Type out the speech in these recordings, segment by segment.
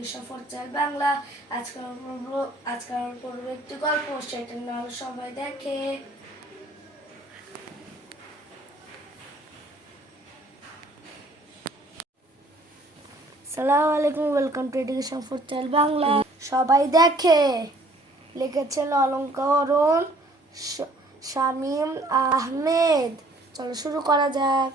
Education for child Bangla. আজকে আমরা পড়বো একটি গল্প, সেটার নাম সবাই দেখে। আসসালামু আলাইকুম, welcome to education for child Bangla. সবাই দেখে লিখেছেন অলঙ্করণ শামীম আহমেদ। চলো শুরু করা যাক।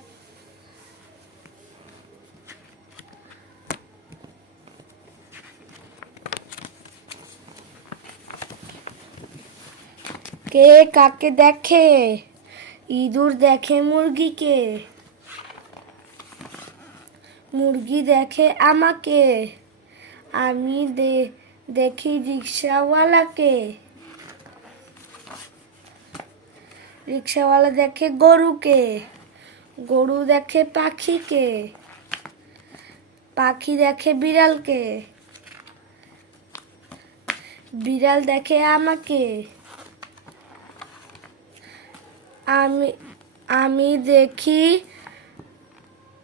কে কাকে দেখে? ইঁদুর দেখে মুরগিকে, মুরগি দেখে আমাকে, আমি দেখি রিক্সাওয়ালাকে, রিক্সাওয়ালা দেখে গরুকে, গরু দেখে পাখিকে, পাখি দেখে বিড়ালকে, বিড়াল দেখে আমাকে, আমি দেখি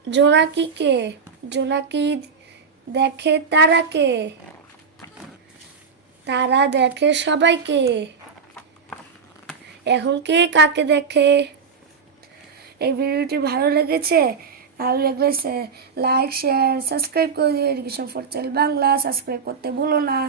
জোনাকিকে, জোনাকি দেখে তারাকে, তারা দেখে সবাইকে। এখন কে কাকে দেখে? এই ভিডিওটি ভালো লেগেছে? ভালো লাগলে লাইক, শেয়ার, সাবস্ক্রাইব করে দিও। Education for child Bangla subscribe করতে ভুলো না।